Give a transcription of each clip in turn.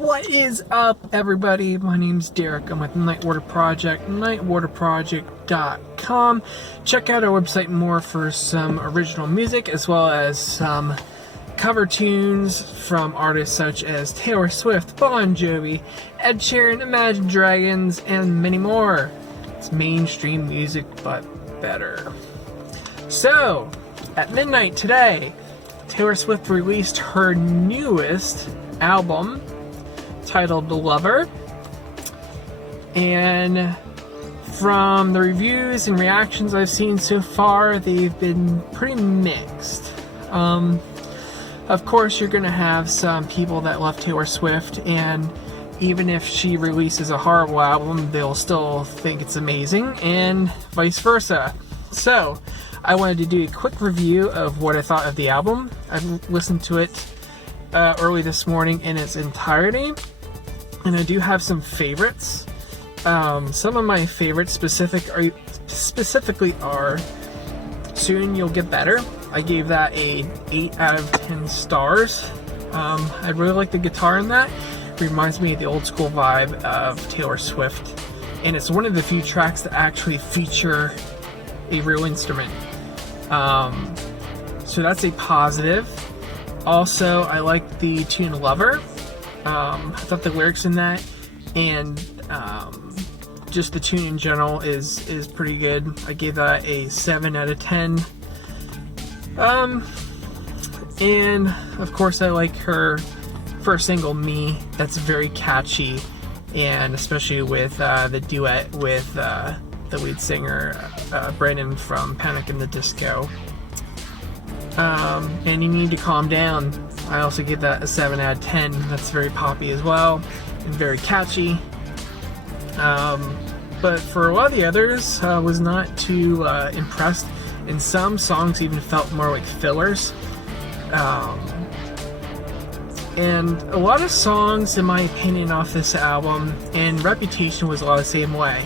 What is up, everybody? My name's Derek. I'm with Nightwater Project, nightwaterproject.com. Check out our website more for some original music, as well as some cover tunes from artists such as Taylor Swift, Bon Jovi, Ed Sheeran, Imagine Dragons, and many more. It's mainstream music, but better. So, at midnight today, Taylor Swift released her newest album, titled The Lover, and from the reviews and reactions I've seen so far, they've been pretty mixed. Of course, you're going to have some people that love Taylor Swift, and even if she releases a horrible album, they'll still think it's amazing, and vice versa. So, I wanted to do a quick review of what I thought of the album. I've listened to it early this morning in its entirety, and I do have some favorites. Some of my favorites specifically are Soon You'll Get Better. I gave that a 8 out of 10 stars. I really like the guitar in that. It reminds me of the old school vibe of Taylor Swift, and it's one of the few tracks that actually feature a real instrument. So that's a positive. Also, I like the tune Lover. I thought the lyrics in that and just the tune in general is pretty good. I gave that a 7 out of 10. And of course I like her first single, Me. That's very catchy, and especially with the duet with the lead singer Brandon from Panic! In the Disco. And You Need to Calm Down. I also give that a 7 out of 10. That's very poppy as well, and very catchy. But for a lot of the others, I was not too impressed. And some songs even felt more like fillers. And a lot of songs, in my opinion, off this album, and Reputation was a lot the same way.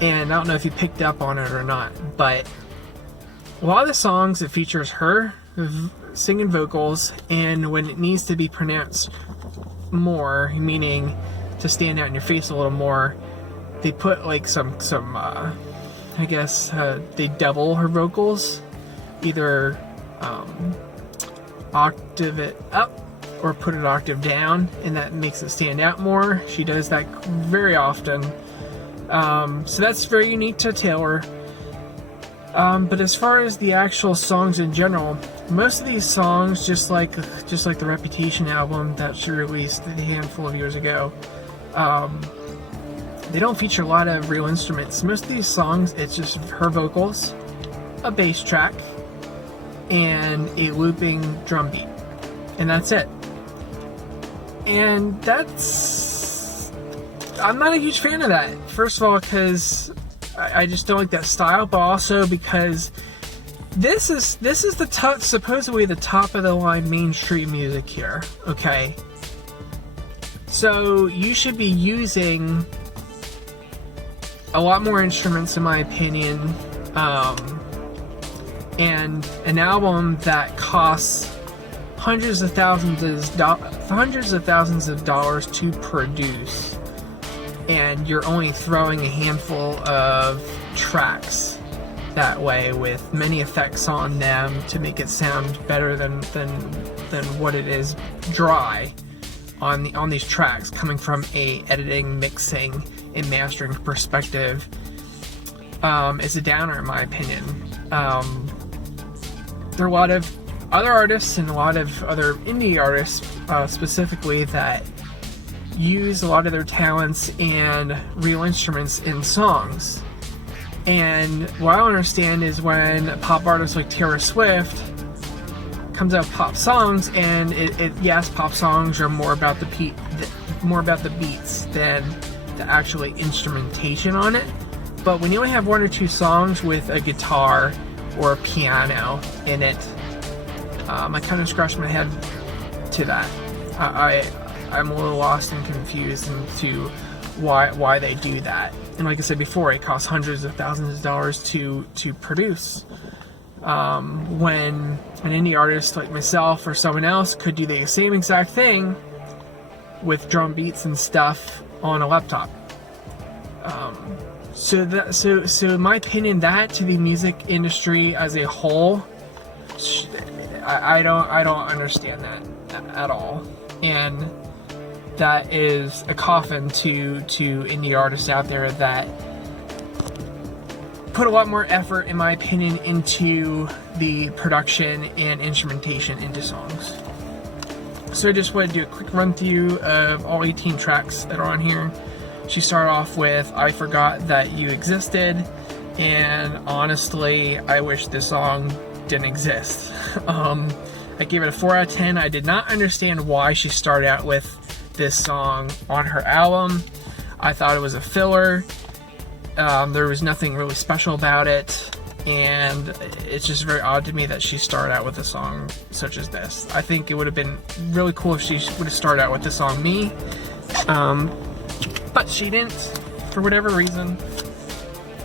And I don't know if you picked up on it or not, but a lot of the songs, it features her singing vocals, and when it needs to be pronounced more, meaning to stand out in your face a little more, they put like some I guess they double her vocals, either octave it up or put it octave down, and that makes it stand out more. She does that very often. So that's very unique to Taylor. But as far as the actual songs in general, most of these songs, just like the Reputation album that she released a handful of years ago, they don't feature a lot of real instruments. Most of these songs, it's just her vocals, a bass track, and a looping drum beat, and that's it. And I'm not a huge fan of that. First of all, because I just don't like that style, but also because this is supposedly the top of the line mainstream music here. Okay, so you should be using a lot more instruments, in my opinion, and an album that costs hundreds of thousands of dollars to produce, and you're only throwing a handful of tracks that way with many effects on them to make it sound better than what it is dry on these tracks, coming from a editing, mixing, and mastering perspective, is a downer, in my opinion. There are a lot of other artists and a lot of other indie artists specifically that use a lot of their talents and real instruments in songs. And what I don't understand is when a pop artist like Taylor Swift comes out with pop songs, and yes, pop songs are more about the beats than the actually instrumentation on it. But when you only have one or two songs with a guitar or a piano in it, I kind of scratch my head to that. I'm a little lost and confused into why they do that. And like I said before, it costs hundreds of thousands of dollars to produce. When an indie artist like myself or someone else could do the same exact thing with drum beats and stuff on a laptop. So in my opinion, that to the music industry as a whole, I don't understand that at all, and that is a coffin to indie artists out there that put a lot more effort, in my opinion, into the production and instrumentation into songs. So I just want to do a quick run through of all 18 tracks that are on here. She started off with I Forgot That You Existed, and honestly, I wish this song didn't exist. I gave it a 4 out of 10. I did not understand why she started out with this song on her album. I thought it was a filler. There was nothing really special about it, and it's just very odd to me that she started out with a song such as this. I think it would have been really cool if she would have started out with the song Me, but she didn't, for whatever reason,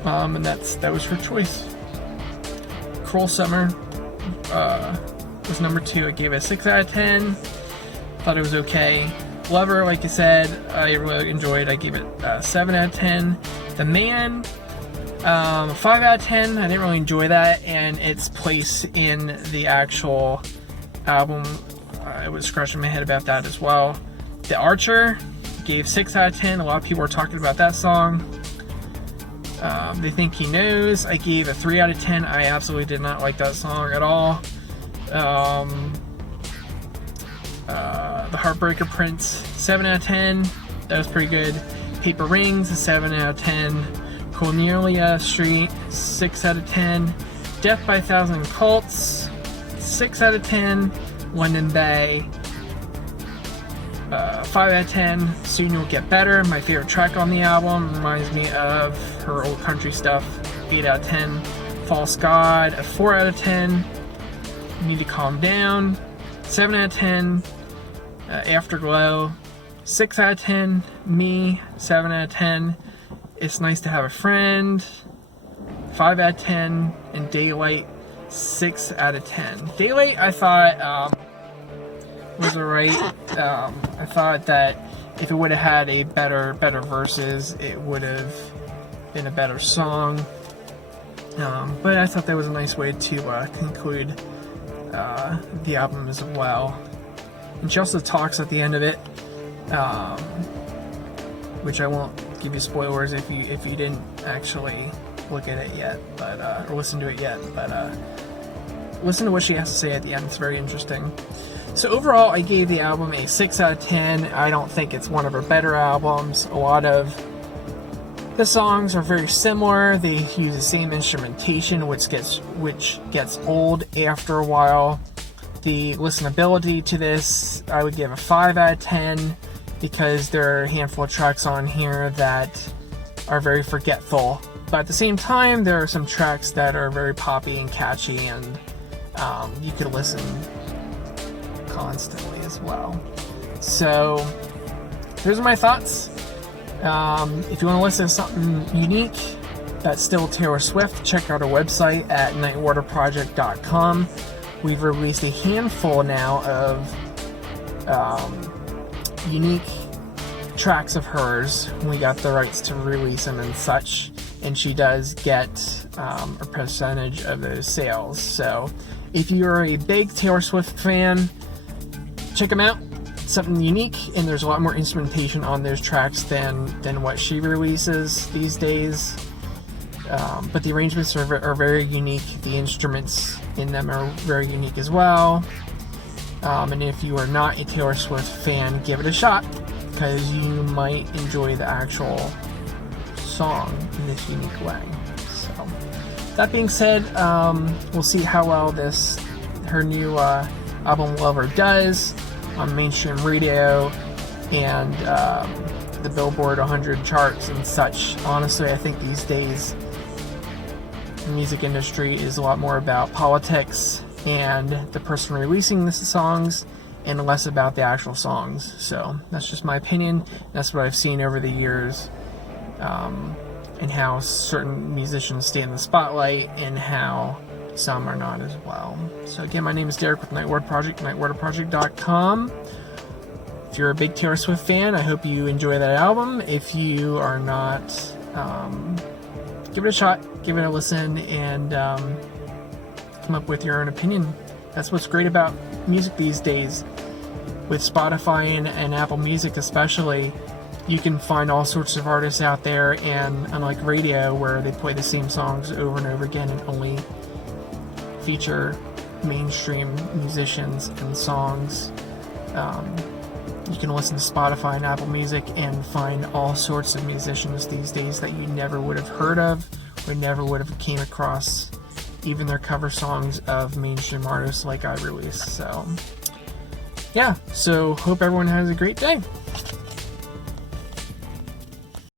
and that was her choice. Cruel Summer was number 2. I gave it a 6 out of 10. Thought it was okay. Lover, like I said, I really enjoyed. I gave it 7 out of 10. The Man, 5 out of 10. I didn't really enjoy that, and its place in the actual album, I was scratching my head about that as well. The Archer, gave 6 out of 10. A lot of people are talking about that song. They Think He Knows, I gave a 3 out of 10. I absolutely did not like that song at all. The Heartbreaker Prince, 7 out of 10. That was pretty good. Paper Rings, a 7 out of 10. Cornelia Street, 6 out of 10. Death by a Thousand Cults, 6 out of 10. London Bay, 5 out of 10. Soon You'll Get Better, my favorite track on the album. Reminds me of her old country stuff. 8 out of 10. False God, a 4 out of 10. Need to Calm Down, 7 out of 10. Afterglow, 6 out of 10. Me, 7 out of 10. It's Nice to Have a Friend, 5 out of 10. And Daylight, 6 out of 10. Daylight, I thought was alright. I thought that if it would have had a better verses, it would have been a better song. But I thought that was a nice way to conclude the album as well. And she also talks at the end of it, which I won't give you spoilers if you didn't actually look at it yet, but or listen to it yet. But listen to what she has to say at the end. It's very interesting. So overall, I gave the album a 6 out of 10. I don't think it's one of her better albums. A lot of the songs are very similar. They use the same instrumentation, which gets old after a while. The listenability to this, I would give a 5 out of 10, because there are a handful of tracks on here that are very forgetful. But at the same time, there are some tracks that are very poppy and catchy, and you could listen constantly as well. So, those are my thoughts. If you want to listen to something unique that's still Taylor Swift, check out our website at nightwaterproject.com. We've released a handful now of unique tracks of hers. We got the rights to release them and such, and she does get a percentage of those sales. So if you're a big Taylor Swift fan, check them out. Something unique, and there's a lot more instrumentation on those tracks than what she releases these days. But the arrangements are very unique. The instruments in them are very unique as well. And if you are not a Taylor Swift fan, give it a shot, because you might enjoy the actual song in this unique way. So, that being said, we'll see how well her new album Lover does on mainstream radio and the Billboard 100 charts and such. Honestly, I think these days the music industry is a lot more about politics and the person releasing the songs, and less about the actual songs. So that's just my opinion. That's what I've seen over the years, and how certain musicians stay in the spotlight and how some are not as well. So again, my name is Derek with Nightwater Project, nightwaterproject.com. If you're a big Taylor Swift fan, I hope you enjoy that album. If you are not, give it a shot, give it a listen, and come up with your own opinion. That's what's great about music these days. With Spotify and Apple Music especially, you can find all sorts of artists out there, and unlike radio where they play the same songs over and over again and only feature mainstream musicians and songs, you can listen to Spotify and Apple Music and find all sorts of musicians these days that you never would have heard of or never would have came across even their cover songs of mainstream artists like I release. So yeah, so hope everyone has a great day.